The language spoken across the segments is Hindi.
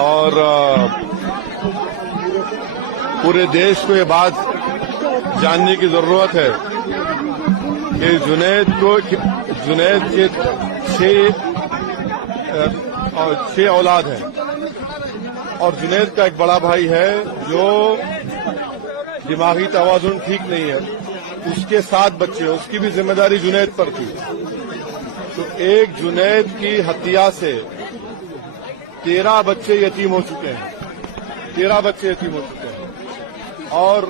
और पूरे देश को ये बात जानने की जरूरत है कि जुनैद के छह औलाद हैं और जुनैद का एक बड़ा भाई है जो दिमागी तवाजुन ठीक नहीं है, उसके 7 बच्चे, उसकी भी जिम्मेदारी जुनैद पर थी। तो एक जुनैद की हत्या से 13 बच्चे यतीम हो चुके हैं, 13 बच्चे यतीम हो चुके हैं। और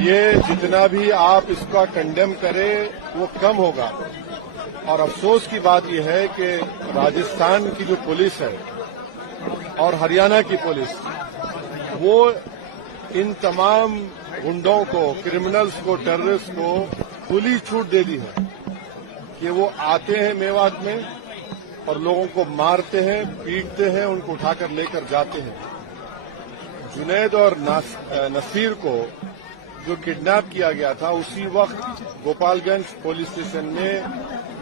ये जितना भी आप इसका कंडेम करें वो कम होगा। और अफसोस की बात यह है कि राजस्थान की जो पुलिस है और हरियाणा की पुलिस, वो इन तमाम गुंडों को, क्रिमिनल्स को, टेररिस्ट को खुली छूट दे दी है कि वो आते हैं मेवात में और लोगों को मारते हैं, पीटते हैं, उनको उठाकर लेकर जाते हैं। जुनैद और नसीर को जो किडनैप किया गया था, उसी वक्त गोपालगंज पुलिस स्टेशन में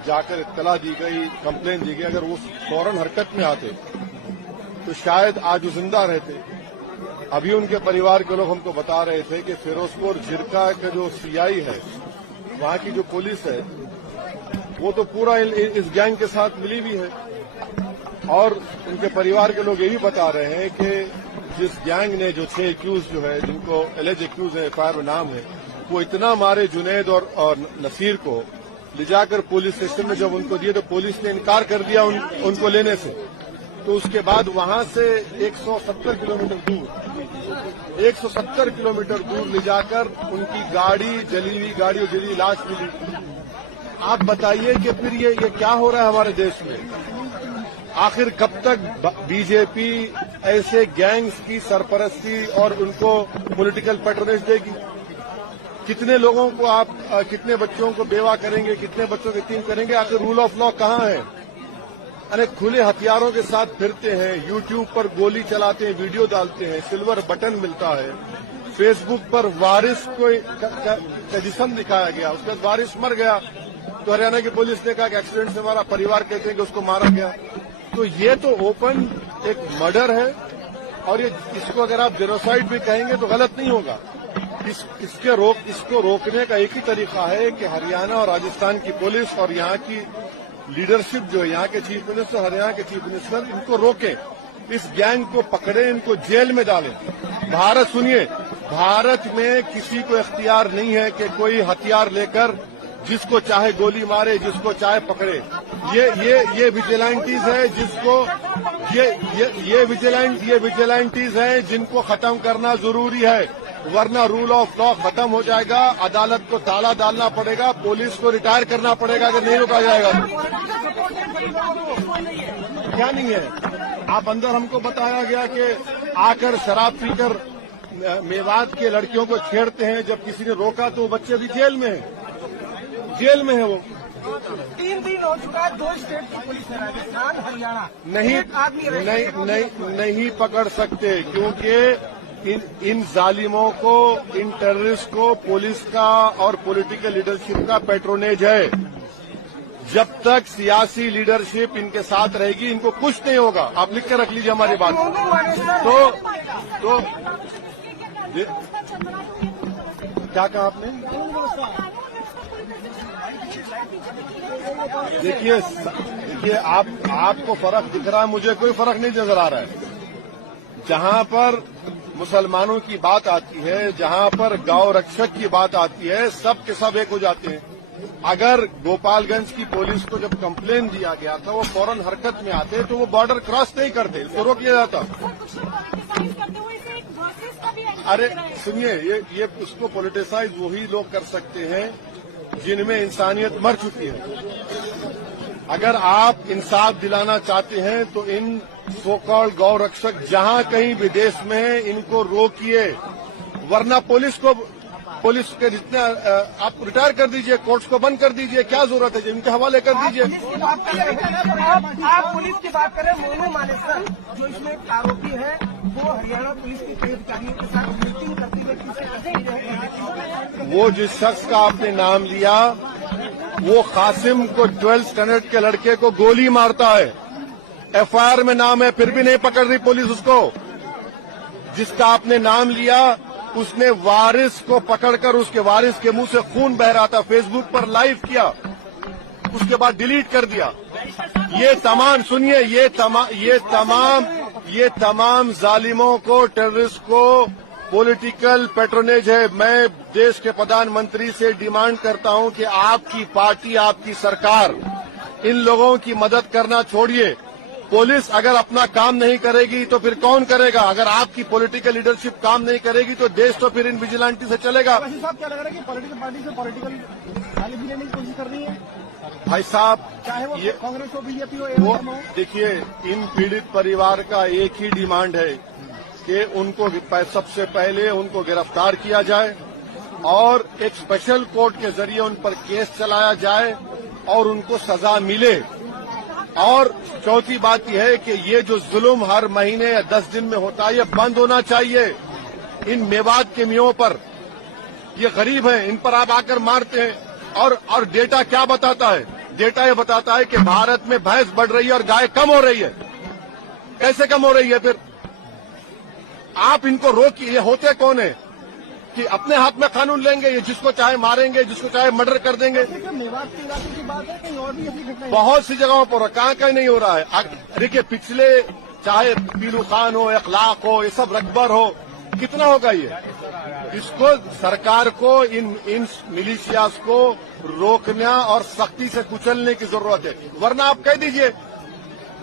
जाकर इत्तला दी गई, कंप्लेन दी गई। अगर वो फौरन हरकत में आते तो शायद आज वो जिंदा रहते। अभी उनके परिवार के लोग हमको बता रहे थे कि फिरोजपुर जिरका का जो सीआई है, वहां की जो पुलिस है, वो तो पूरा इस गैंग के साथ मिली भी है। और उनके परिवार के लोग ये भी बता रहे हैं कि जिस गैंग ने जो 6 एक्यूज जो है, जिनको एलिज एक्यूज है, एफआईआर में नाम है, वो इतना मारे जुनैद और नसीर को, ले जाकर पुलिस स्टेशन में जब उनको दिए तो पुलिस ने इनकार कर दिया उनको लेने से। तो उसके बाद वहां से 170 किलोमीटर दूर ले जाकर उनकी गाड़ी, जली हुई गाड़ी और जली लाश मिली। आप बताइए कि फिर ये क्या हो रहा है हमारे देश में? आखिर कब तक बीजेपी ऐसे गैंग्स की सरपरस्ती और उनको पॉलिटिकल पैट्रोनेज देगी? कितने लोगों को आप, कितने बच्चों को बेवा करेंगे, कितने बच्चों को यतीम करेंगे? आखिर रूल ऑफ लॉ कहाँ है? अरे खुले हथियारों के साथ फिरते हैं, यूट्यूब पर गोली चलाते हैं, वीडियो डालते हैं, सिल्वर बटन मिलता है, फेसबुक पर वारिस का जिस्म दिखाया गया, उसके बाद वारिस मर गया तो हरियाणा की पुलिस ने कहा कि एक्सीडेंट से हमारा परिवार कहते हैं कि उसको मारा गया। तो ये तो ओपन एक मर्डर है और ये इसको अगर आप जेनोसाइड भी कहेंगे तो गलत नहीं होगा। इसको रोकने का एक ही तरीका है कि हरियाणा और राजस्थान की पुलिस और यहाँ की लीडरशिप जो है, यहाँ के चीफ मिनिस्टर, हरियाणा के चीफ मिनिस्टर, इनको रोकें, इस गैंग को पकड़ें, इनको जेल में डालें। भारत, सुनिए, भारत में किसी को इख्तियार नहीं है कि कोई हथियार लेकर जिसको चाहे गोली मारे, जिसको चाहे पकड़े। ये विजिलेंटीज है जिसको ये विजिलेंटीज है जिनको खत्म करना जरूरी है, वरना रूल ऑफ लॉ खत्म हो जाएगा, अदालत को ताला डालना पड़ेगा, पुलिस को रिटायर करना पड़ेगा अगर नहीं रोका जाएगा तो। क्या नहीं है? आप अंदर हमको बताया गया कि आकर शराब पीकर मेवात के लड़कियों को छेड़ते हैं, जब किसी ने रोका तो वो बच्चे भी जेल में है, जेल में है वो। 3 दिन हो चुका है, 2 स्टेट की पुलिस है, राजस्थान, हरियाणा, नहीं पकड़ सकते क्योंकि इन जालिमों को, इन टेररिस्ट को पुलिस का और पॉलिटिकल लीडरशिप का पैट्रोनेज है। जब तक सियासी लीडरशिप इनके साथ रहेगी, इनको कुछ नहीं होगा। आप लिख के रख लीजिए हमारी बात। तो क्या कहा आपने? देखिए आपको फर्क दिख रहा है, मुझे कोई फर्क नहीं नजर आ रहा है। जहां पर मुसलमानों की बात आती है, जहां पर गौ रक्षक की बात आती है, सब के सब एक हो जाते हैं। अगर गोपालगंज की पुलिस को जब कंप्लेन दिया गया था, वो फौरन हरकत में आते तो वो बॉर्डर क्रॉस नहीं करते, इसको रोक लिया जाता। अरे सुनिए, ये उसको पॉलिटिसाइज वही लोग कर सकते हैं जिनमें इंसानियत मर चुकी है। अगर आप इंसाफ दिलाना चाहते हैं तो इन सो कॉल्ड गौ रक्षक जहां कहीं विदेश में है, इनको रोकिए, वरना पुलिस के जितने आप रिटायर कर दीजिए, कोर्ट्स को बंद कर दीजिए, क्या जरूरत है? इनके हवाले कर दीजिए। आप पुलिस की बात करें, मोनू मानेसर जो इसमें आरोपी है, वो हरियाणा पुलिस के कई अधिकारियों के साथ मीटिंग करते हुए, वो जिस शख्स का आपने नाम लिया, वो कासिम को 12th स्टैंडर्ड के लड़के को गोली मारता है, एफआईआर में नाम है, फिर भी नहीं पकड़ रही पुलिस उसको। जिसका आपने नाम लिया उसने वारिस को पकड़कर उसके वारिस के मुंह से खून बह रहा था, फेसबुक पर लाइव किया, उसके बाद डिलीट कर दिया। ये तमाम सुनिए, ये तमाम जालिमों को, टेररिस्ट को पॉलिटिकल पैट्रोनेज है। मैं देश के प्रधानमंत्री से डिमांड करता हूं कि आपकी पार्टी, आपकी सरकार इन लोगों की मदद करना छोड़िए। पुलिस अगर अपना काम नहीं करेगी तो फिर कौन करेगा? अगर आपकी पॉलिटिकल लीडरशिप काम नहीं करेगी तो देश तो फिर इन विजिलेंटी से चलेगा। वैसे साहब क्या लग रहा है कि पॉलिटिकल पार्टी से पॉलिटिकल गाली लेने की कोशिश कर रही है? भाई साहब, चाहे वो ये कांग्रेस हो, बीजेपी हो, वो AIM हो। देखिए, इन पीड़ित परिवार का एक ही डिमांड है कि उनको सबसे पहले उनको गिरफ्तार किया जाए और एक स्पेशल कोर्ट के जरिए उन पर केस चलाया जाए और उनको सजा मिले। और चौथी बात यह है कि ये जो जुल्म हर महीने या 10 दिन में होता है, ये बंद होना चाहिए। इन मेवात के मियों पर, ये गरीब हैं, इन पर आप आकर मारते हैं। और डेटा क्या बताता है? डेटा ये बताता है कि भारत में भैंस बढ़ रही है और गाय कम हो रही है। कैसे कम हो रही है? फिर आप इनको रोकिए। ये होते कौन है कि अपने हाथ में कानून लेंगे? ये जिसको चाहे मारेंगे, जिसको चाहे मर्डर कर देंगे। मेवात के इलाके की बात है, कहीं और भी ऐसी घटनाएं? बहुत सी जगहों पर कहाँ नहीं हो रहा है। देखिए, पिछले चाहे पीलू खान हो, इखलाक हो, ये सब रकबर हो, कितना होगा ये? इसको सरकार को इन मिलिशियास को रोकना और सख्ती से कुचलने की जरूरत है। वरना आप कह दीजिए,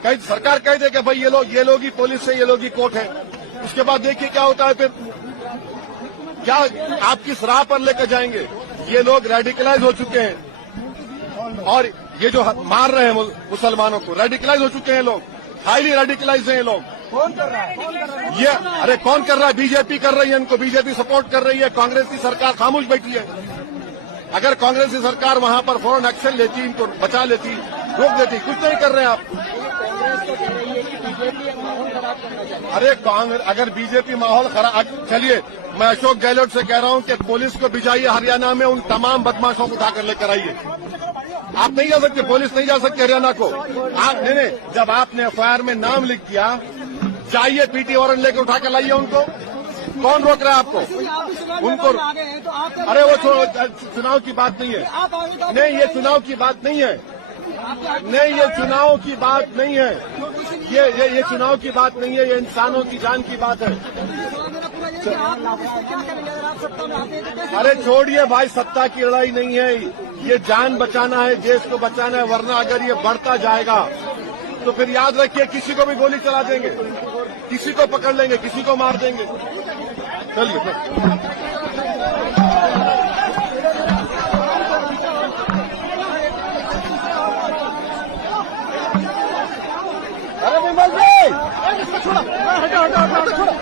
सरकार कह दे कि भाई ये लोग ही पुलिस है, ये लोग ही कोर्ट है। उसके बाद देखिए क्या होता है। फिर क्या आप किस राह पर लेकर जाएंगे? ये लोग रेडिकलाइज हो चुके हैं और ये जो मार रहे हैं मुसलमानों को, रेडिकलाइज हो चुके हैं लोग, हाईली रेडिकलाइज हैं ये लोग। कौन कर रहा है? कौन कर रहा है? ये अरे कौन कर रहा है? बीजेपी कर रही है इनको, बीजेपी सपोर्ट कर रही है। कांग्रेस की सरकार खामोश बैठी है। अगर कांग्रेस की सरकार वहां पर फौरन एक्शन लेती, इनको बचा लेती, रोक देती, कुछ नहीं कर रहे हैं आप। अरे कांग्रेस, अगर बीजेपी माहौल खराब, चलिए मैं अशोक गहलोत से कह रहा हूं कि पुलिस को भिजाइए हरियाणा में, उन तमाम बदमाशों को उठाकर लेकर आइए। आप नहीं जा सकते, पुलिस नहीं जा सकती हरियाणा को। आप नहीं, जब आपने एफआईआर में नाम लिख दिया, जाइए पीटी वारंट लेकर उठाकर लाइए उनको। कौन रोक रहा है आपको? उनको अरे वो चुनाव की बात नहीं है। नहीं, ये चुनाव की बात नहीं है। नहीं, ये चुनाव की बात नहीं है। ये चुनाव की बात नहीं है, ये इंसानों की जान की बात है। अरे छोड़िए भाई, सत्ता की लड़ाई नहीं है, ये जान बचाना है, देश को बचाना है। वरना अगर ये बढ़ता जाएगा तो फिर याद रखिए, किसी को भी गोली चला देंगे, किसी को पकड़ लेंगे, किसी को मार देंगे। चलिए अरे विमल जी, हटो हटो हटो हटो।